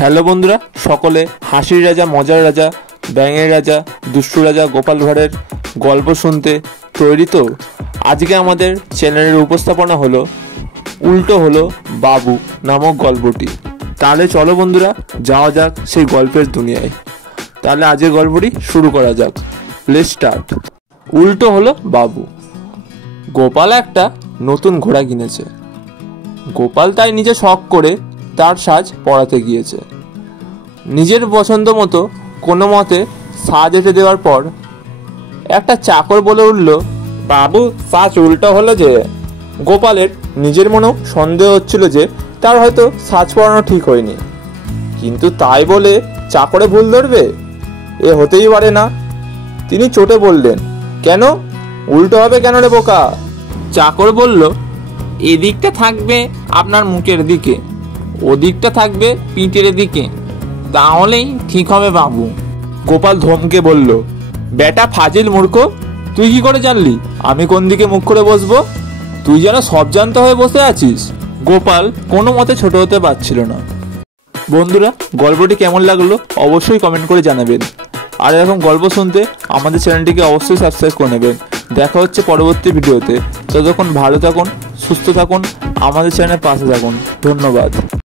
Hello বন্ধুরা, সকলে হাসির রাজা, মজার রাজা, ব্যাঙের রাজা, দুষ্টু রাজা গোপাল ভাঁড়ের গল্প শুনতে তৈরি তো? আজকে আমাদের চ্যানেলের উপস্থাপনা হলো উল্টো হলো বাবু নামক গল্পটি। তাহলে চলো বন্ধুরা, যাওয়া যাক সেই গল্পের দুনিয়ায়। তাহলে আজকের গল্পটি শুরু করা যাক। Let's start. উল্টো হলো বাবু। গোপাল একটা নতুন ঘোড়া কিনেছে। গোপাল তাই নিজে শখ করে তার সাজ পরাতে গিয়েছে। নিজের পছন্দ মতো কোনো মতে সাজ এঁটে দেওয়ার পর একটা চাকর বলে উঠল, বাবু, সাজ উল্টো হলো যে। গোপালের নিজের মনেও সন্দেহ হচ্ছিল যে তার হয়তো সাজ পরানো ঠিক হয়নি, কিন্তু তাই বলে চাকরে ভুল ধরবে? এ হতেই পারে না। তিনি চটে বললেন, কেন উল্টো হবে কেন রে বোকা? চাকর বলল, এদিকটা থাকবে আপনার মুখের দিকে, ওদিকটা থাকবে পিঠের দিকে, তাহলেই ঠিক হবে বাবু। গোপাল ধমকে বলল, বেটা ফাজিল মূর্খ, তুই কি করে জানলি আমি কোন দিকে মুখ করে বসবো? তুই যেন সব জান্ত হয়ে বসে আছিস। গোপাল কোনো মতে ছোট হতে পারছিল না। বন্ধুরা, গল্পটি কেমন লাগলো অবশ্যই কমেন্ট করে জানাবেন। আর এরকম গল্প শুনতে আমাদের চ্যানেলটিকে অবশ্যই সাবস্ক্রাইব করে নেবেন। দেখা হচ্ছে পরবর্তী ভিডিওতে। ততক্ষণ ভালো থাকুন, সুস্থ থাকুন, আমাদের চ্যানেলের পাশে থাকুন। ধন্যবাদ।